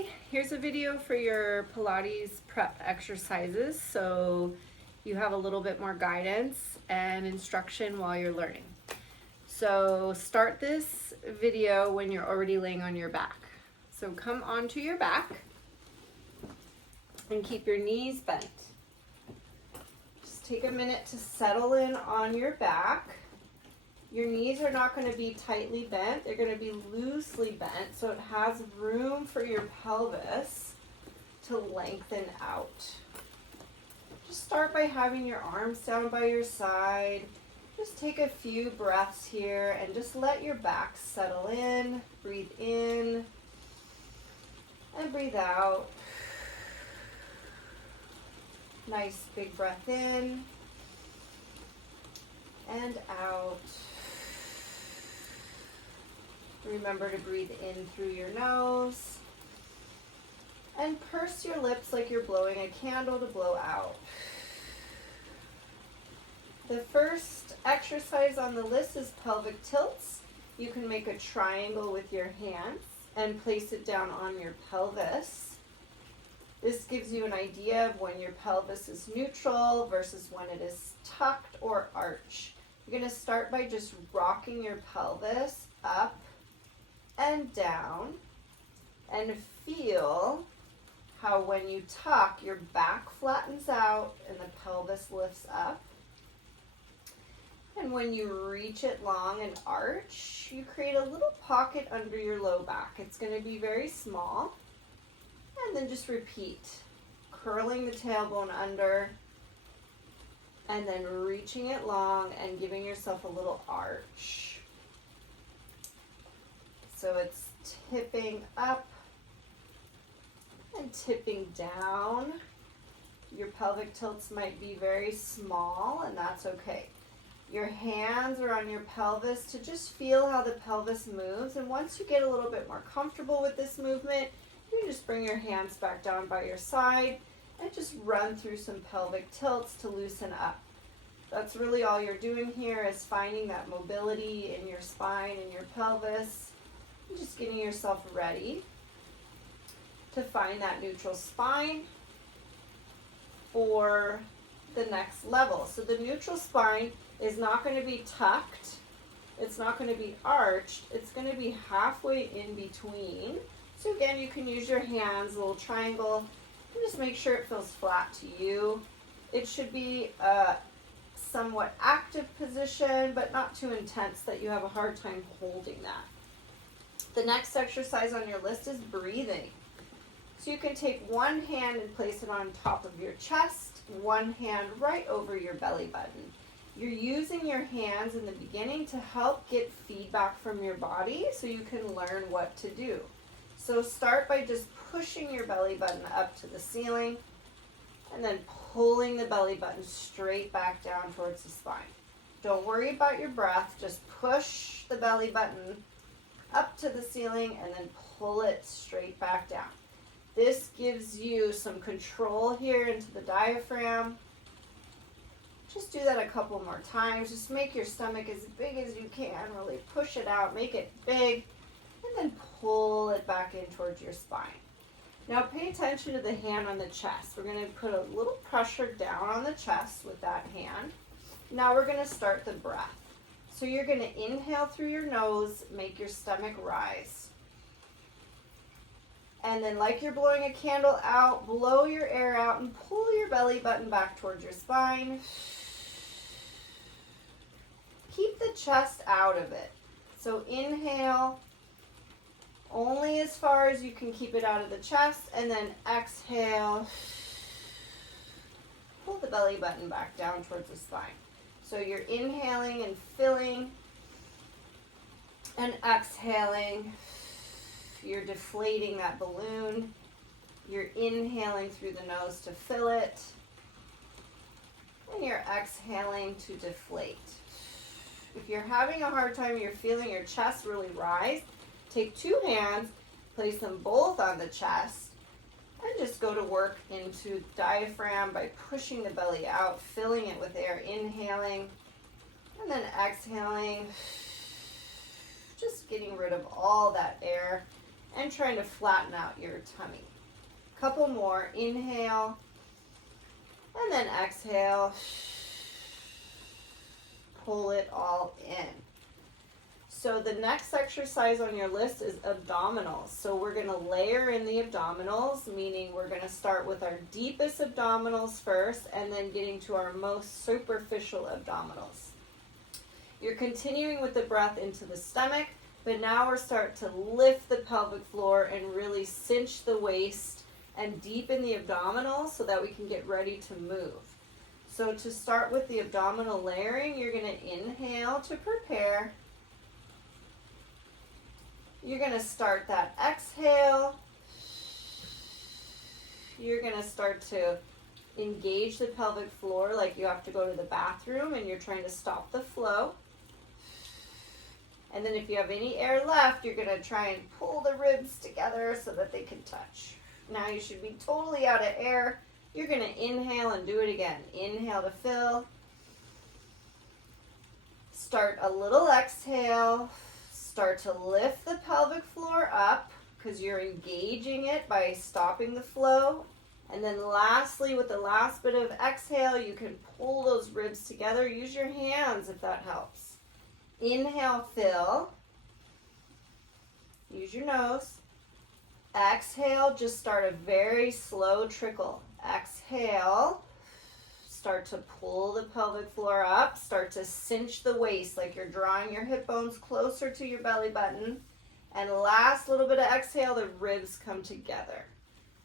Hi, here's a video for your Pilates Prep exercises so you have a little bit more guidance and instruction while you're learning. So start this video when you're already laying on your back. So come onto your back and keep your knees bent. Just take a minute to settle in on your back. Your knees are not going to be tightly bent, they're going to be loosely bent so it has room for your pelvis to lengthen out. Just start by having your arms down by your side. Just take a few breaths here and just let your back settle in. Breathe in and breathe out. Nice big breath in and out. Remember to breathe in through your nose and purse your lips like you're blowing a candle to blow out. The first exercise on the list is pelvic tilts. You can make a triangle with your hands and place it down on your pelvis. This gives you an idea of when your pelvis is neutral versus when it is tucked or arched. You're going to start by just rocking your pelvis up and down, and feel how when you tuck, your back flattens out and the pelvis lifts up. And when you reach it long and arch, you create a little pocket under your low back. It's going to be very small. And then just repeat, curling the tailbone under and then reaching it long and giving yourself a little arch. So it's tipping up and tipping down. Your pelvic tilts might be very small, and that's okay. Your hands are on your pelvis to just feel how the pelvis moves. And once you get a little bit more comfortable with this movement, you just bring your hands back down by your side and just run through some pelvic tilts to loosen up. That's really all you're doing here, is finding that mobility in your spine and your pelvis. Just getting yourself ready to find that neutral spine for the next level. So the neutral spine is not going to be tucked, it's not going to be arched, it's going to be halfway in between. So again, you can use your hands, a little triangle, and just make sure it feels flat to you. It should be a somewhat active position, but not too intense that you have a hard time holding that. The next exercise on your list is breathing. So you can take one hand and place it on top of your chest, one hand right over your belly button. You're using your hands in the beginning to help get feedback from your body so you can learn what to do. So start by just pushing your belly button up to the ceiling and then pulling the belly button straight back down towards the spine. Don't worry about your breath, just push the belly button up to the ceiling and then pull it straight back down. This gives you some control here into the diaphragm. Just do that a couple more times. Just make your stomach as big as you can. Really push it out, make it big, and then pull it back in towards your spine. Now pay attention to the hand on the chest. We're going to put a little pressure down on the chest with that hand. Now we're going to start the breath. So you're going to inhale through your nose, make your stomach rise. And then like you're blowing a candle out, blow your air out and pull your belly button back towards your spine. Keep the chest out of it. So inhale only as far as you can keep it out of the chest, and then exhale. Pull the belly button back down towards the spine. So you're inhaling and filling and exhaling. You're deflating that balloon. You're inhaling through the nose to fill it. And you're exhaling to deflate. If you're having a hard time, you're feeling your chest really rise, take two hands, place them both on the chest, and just go to work into diaphragm by pushing the belly out, filling it with air, inhaling, and then exhaling, just getting rid of all that air and trying to flatten out your tummy. Couple more. Inhale, and then exhale. Pull it all in. So the next exercise on your list is abdominals. So we're going to layer in the abdominals, meaning we're going to start with our deepest abdominals first and then getting to our most superficial abdominals. You're continuing with the breath into the stomach, but now we're starting to lift the pelvic floor and really cinch the waist and deepen the abdominals so that we can get ready to move. So to start with the abdominal layering, you're going to inhale to prepare. You're going to start that exhale. You're going to start to engage the pelvic floor like you have to go to the bathroom and you're trying to stop the flow. And then if you have any air left, you're going to try and pull the ribs together so that they can touch. Now you should be totally out of air. You're going to inhale and do it again. Inhale to fill. Start a little exhale. Start to lift the pelvic floor up because you're engaging it by stopping the flow. And then lastly, with the last bit of exhale, you can pull those ribs together. Use your hands if that helps. Inhale, fill. Use your nose. Exhale, just start a very slow trickle. Exhale. Start to pull the pelvic floor up. Start to cinch the waist like you're drawing your hip bones closer to your belly button. And last little bit of exhale, the ribs come together.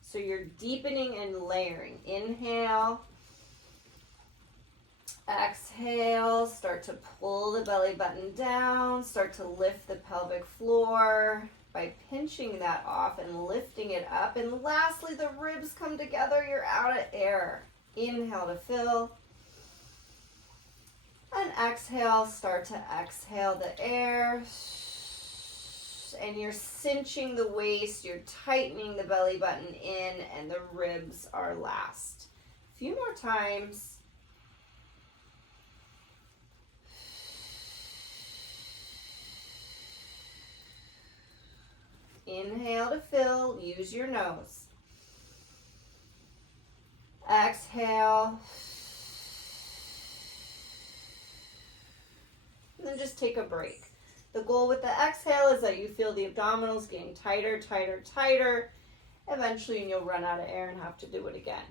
So you're deepening and layering. Inhale. Exhale. Start to pull the belly button down. Start to lift the pelvic floor by pinching that off and lifting it up. And lastly, the ribs come together. You're out of air. Inhale to fill. And exhale, start to exhale the air. And you're cinching the waist, you're tightening the belly button in, and the ribs are last. A few more times. Inhale to fill, use your nose. Exhale. And then just take a break. The goal with the exhale is that you feel the abdominals getting tighter, tighter, tighter. Eventually you'll run out of air and have to do it again.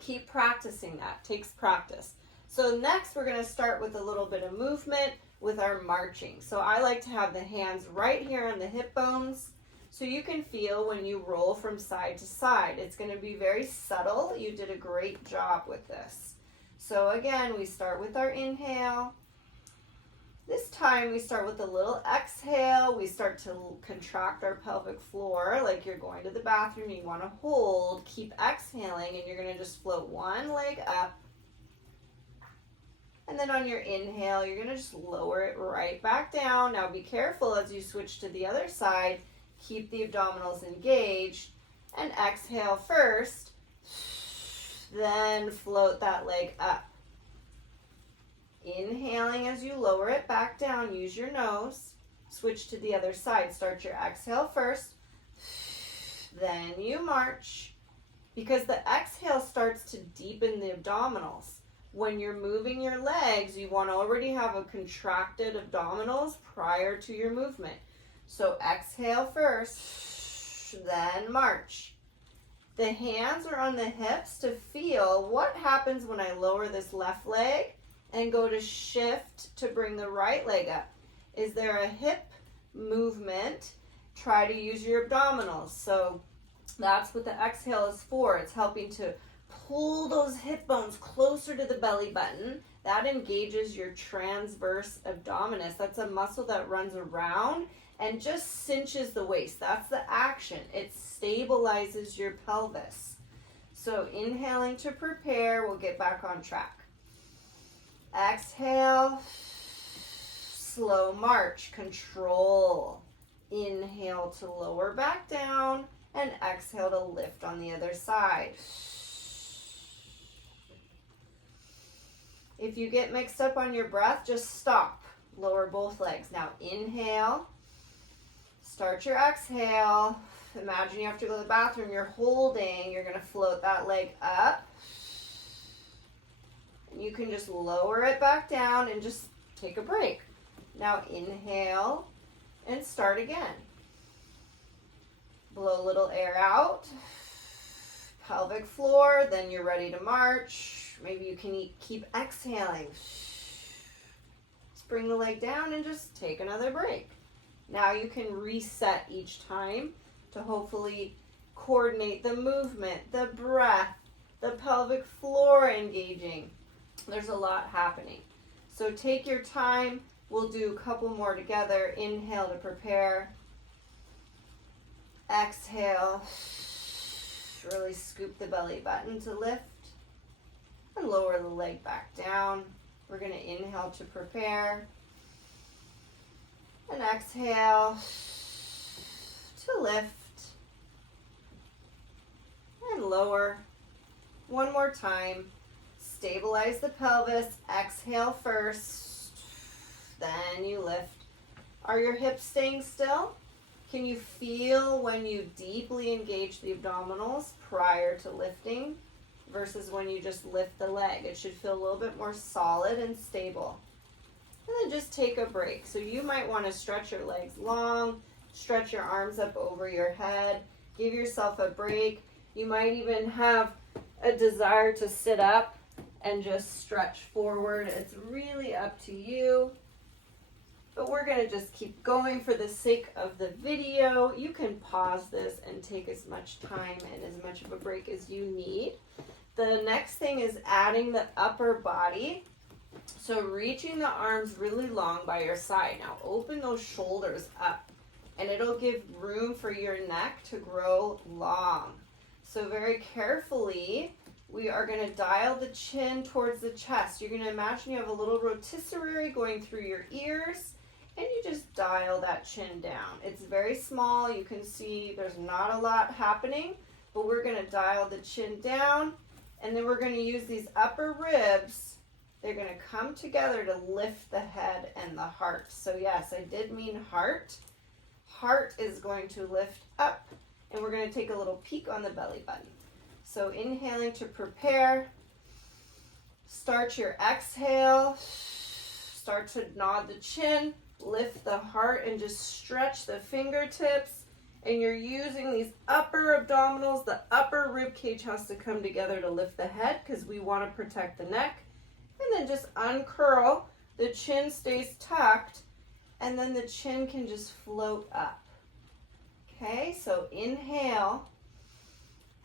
Keep practicing that. Takes practice. So next we're going to start with a little bit of movement with our marching. So I like to have the hands right here on the hip bones. So you can feel when you roll from side to side. It's going to be very subtle. You did a great job with this. So again, we start with our inhale. This time we start with a little exhale. We start to contract our pelvic floor like you're going to the bathroom. You want to hold. Keep exhaling and you're going to just float one leg up. And then on your inhale, you're going to just lower it right back down. Now be careful as you switch to the other side. Keep the abdominals engaged and exhale first, then float that leg up. Inhaling as you lower it back down, use your nose. Switch to the other side. Start your exhale first, then you march. Because the exhale starts to deepen the abdominals. When you're moving your legs, you want to already have a contracted abdominals prior to your movement. So exhale first, then march. The hands are on the hips to feel what happens when I lower this left leg and go to shift to bring the right leg up. Is there a hip movement? Try to use your abdominals. So that's what the exhale is for. It's helping to pull those hip bones closer to the belly button. That engages your transverse abdominis. That's a muscle that runs around and just cinches the waist. That's the action. It stabilizes your pelvis. So inhaling to prepare, we'll get back on track. Exhale, slow march, control. Inhale to lower back down and exhale to lift on the other side. If you get mixed up on your breath, just stop. Lower both legs. Now inhale. Start your exhale. Imagine you have to go to the bathroom. You're holding. You're going to float that leg up. And you can just lower it back down and just take a break. Now inhale and start again. Blow a little air out. Pelvic floor. Then you're ready to march. Maybe you can keep exhaling. Just bring the leg down and just take another break. Now you can reset each time to hopefully coordinate the movement, the breath, the pelvic floor engaging. There's a lot happening. So take your time. We'll do a couple more together. Inhale to prepare. Exhale. Really scoop the belly button to lift. And lower the leg back down. We're going to inhale to prepare. And exhale to lift. And lower. One more time. Stabilize the pelvis. Exhale first. Then you lift. Are your hips staying still? Can you feel when you deeply engage the abdominals prior to lifting versus when you just lift the leg? It should feel a little bit more solid and stable. And then just take a break. So you might want to stretch your legs long, stretch your arms up over your head, give yourself a break. You might even have a desire to sit up and just stretch forward. It's really up to you. But we're going to just keep going for the sake of the video. You can pause this and take as much time and as much of a break as you need. The next thing is adding the upper body. So reaching the arms really long by your side. Now open those shoulders up and it'll give room for your neck to grow long. So very carefully, we are going to dial the chin towards the chest. You're going to imagine you have a little rotisserie going through your ears. And you just dial that chin down. It's very small. You can see there's not a lot happening, but we're going to dial the chin down, and then we're going to use these upper ribs. They're going to come together to lift the head and the heart. So yes, I did mean heart. Heart is going to lift up, and we're going to take a little peek on the belly button. So inhaling to prepare. Start your exhale. Start to nod the chin. Lift the heart and just stretch the fingertips. And you're using these upper abdominals. The upper rib cage has to come together to lift the head because we want to protect the neck. And then just uncurl. The chin stays tucked. And then the chin can just float up. Okay, so inhale.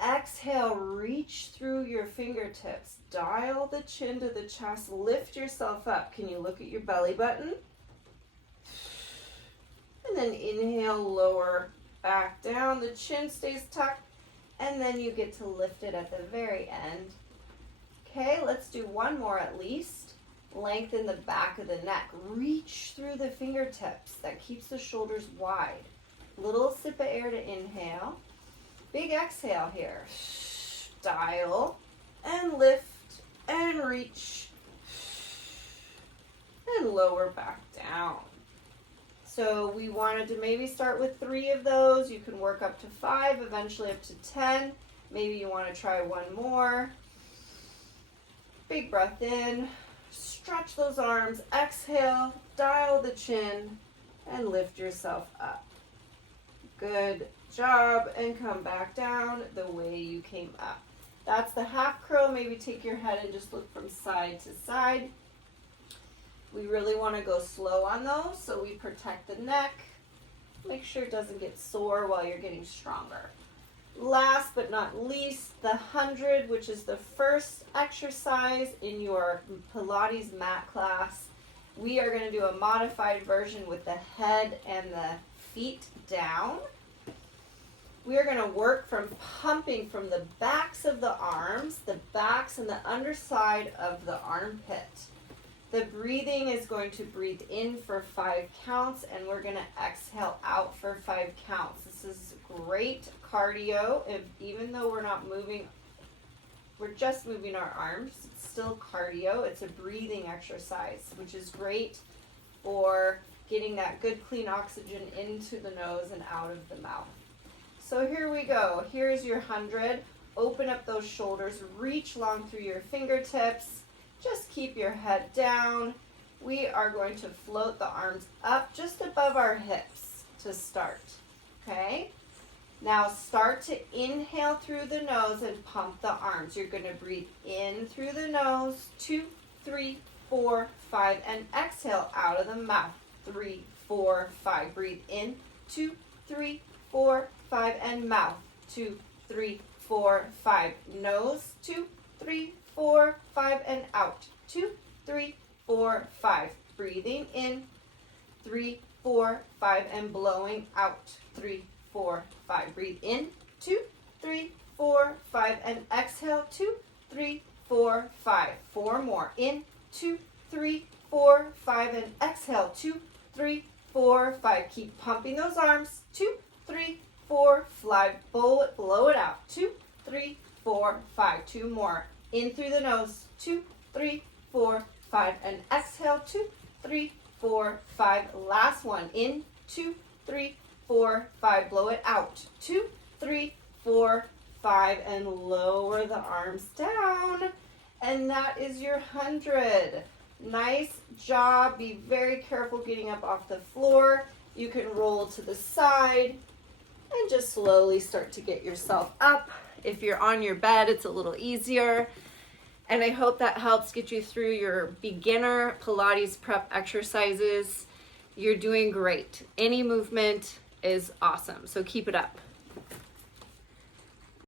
Exhale, reach through your fingertips. Dial the chin to the chest. Lift yourself up. Can you look at your belly button? And then inhale, lower back down. The chin stays tucked. And then you get to lift it at the very end. Okay, let's do one more at least. Lengthen the back of the neck. Reach through the fingertips. That keeps the shoulders wide. Little sip of air to inhale. Big exhale here. Dial and lift and reach and lower back down. So we wanted to maybe start with 3 of those. You can work up to 5, eventually up to 10. Maybe you want to try one more. Big breath in. Stretch those arms. Exhale. Dial the chin and lift yourself up. Good job. And come back down the way you came up. That's the half curl. Maybe take your head and just look from side to side. We really want to go slow on those so we protect the neck. Make sure it doesn't get sore while you're getting stronger. Last but not least, the 100, which is the first exercise in your Pilates mat class. We are going to do a modified version with the head and the feet down. We are going to work from pumping from the backs of the arms, the backs and the underside of the armpit. The breathing is going to breathe in for 5 counts, and we're going to exhale out for 5 counts. This is great cardio. Even though we're not moving, we're just moving our arms, it's still cardio. It's a breathing exercise, which is great for getting that good clean oxygen into the nose and out of the mouth. So here we go. Here's your 100. Open up those shoulders, reach long through your fingertips. Just keep your head down. We are going to float the arms up just above our hips to start. Okay? Now start to inhale through the nose and pump the arms. You're going to breathe in through the nose, 2, 3, 4, 5, and exhale out of the mouth. 3, 4, 5. Breathe in, 2, 3, 4, 5, and mouth. 2, 3, 4, 5. Nose, 2, 3, 4, 5, and out. 2, 3, 4, 5. Breathing in, 3, 4, 5, and blowing out. 3, 4, 5. Breathe in, 2, 3, 4, 5, and exhale. 2, 3, 4, 5. 4 more. In, 2, 3, 4, 5, and exhale. 2, 3, 4, 5. Keep pumping those arms. 2, 3, 4, 5. Blow it out. 2, 3, 4, 5. 2 more. In through the nose. 2, 3, 4, 5, and exhale. 2, 3, 4, 5. Last one. In, 2, 3, 4, 5. Blow it out. 2, 3, 4, 5, and lower the arms down. And that is your 100. Nice job. Be very careful getting up off the floor. You can roll to the side and just slowly start to get yourself up. If you're on your bed, it's a little easier. And I hope that helps get you through your beginner Pilates prep exercises. You're doing great. Any movement is awesome, so keep it up.